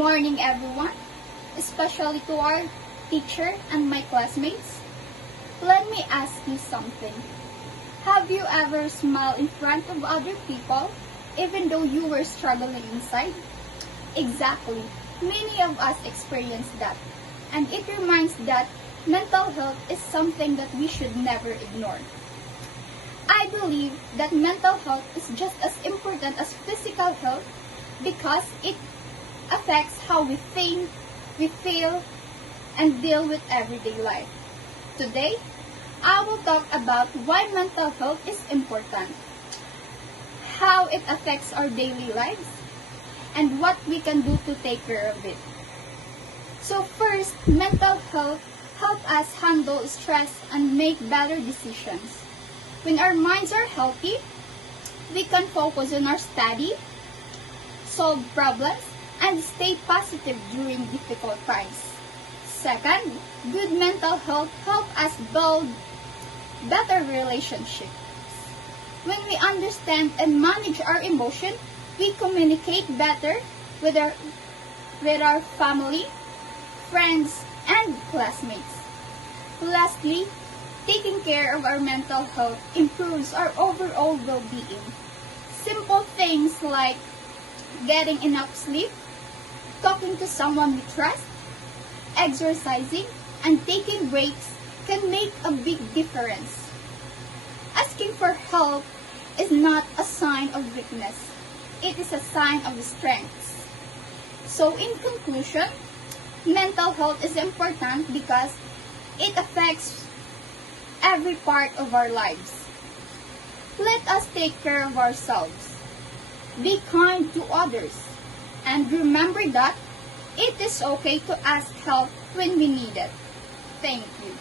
morning, everyone, especially to our teacher and my classmates. Let me ask you something. Have you ever smiled in front of other people even though you were struggling inside? Exactly. Many of us experience that. And it reminds that mental health is something that we should never ignore. I believe that mental health is just as important as physical health because it affects how we think, we feel, and deal with everyday life. Today, I will talk about why mental health is important, how it affects our daily lives, and what we can do to take care of it. So first, mental health helps us handle stress and make better decisions. When our minds are healthy, we can focus on our study, solve problems, and stay positive during difficult times. Second, good mental health helps us build better relationships. When we understand and manage our emotion, we communicate better with our family, friends, and classmates. Lastly, taking care of our mental health improves our overall well-being. Simple things like getting enough sleep, talking to someone we trust, exercising, and taking breaks can make a big difference. Asking for help is not a sign of weakness. It is a sign of strength. So in conclusion, mental health is important because it affects every part of our lives. Let us take care of ourselves. Be kind to others. And remember that it is okay to ask help when we need it. Thank you.